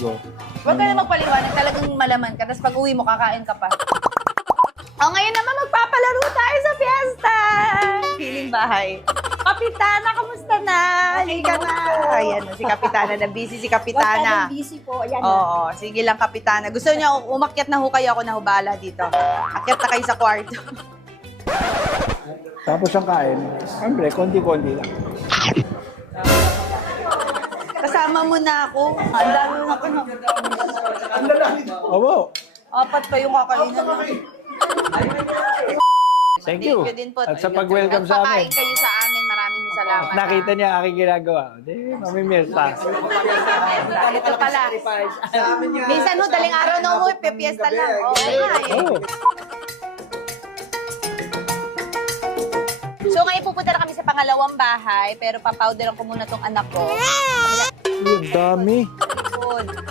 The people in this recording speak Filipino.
Go. Huwag ka na magpaliwanag, talagang malaman ka, tapos pag uwi mo, kakain ka pa. Ngayon naman magpapalaro tayo sa fiesta! Feeling bahay. Kapitana, kamusta na? Halika na. Ayan, si Kapitana na busy si Kapitana. Huwag ka busy po. Ayan na. Oo, sige lang Kapitana. Gusto niya umakyat na ho kayo, ako na hubala dito. Akyat na kayo sa kwarto. Tapos ang kain, siyempre, konti-konti lang. Kasama mo na ako. Ang dami mo ako. Opo. 4 pa yung kakainan mo. Thank you. din po. At sa pag-welcome sa amin. Nagpakain kayo sa amin. Maraming salamat. Nakita niya aking ginagawa. Di, mamimiss pa. Ito pala. Minsan ho, daling araw na umuwi, pipiesta lang. Oo nga eh. Oo. So ngayon pupunta na kami sa pangalawang bahay, pero papowderan ko muna tong anak ko. Ang dami. Good.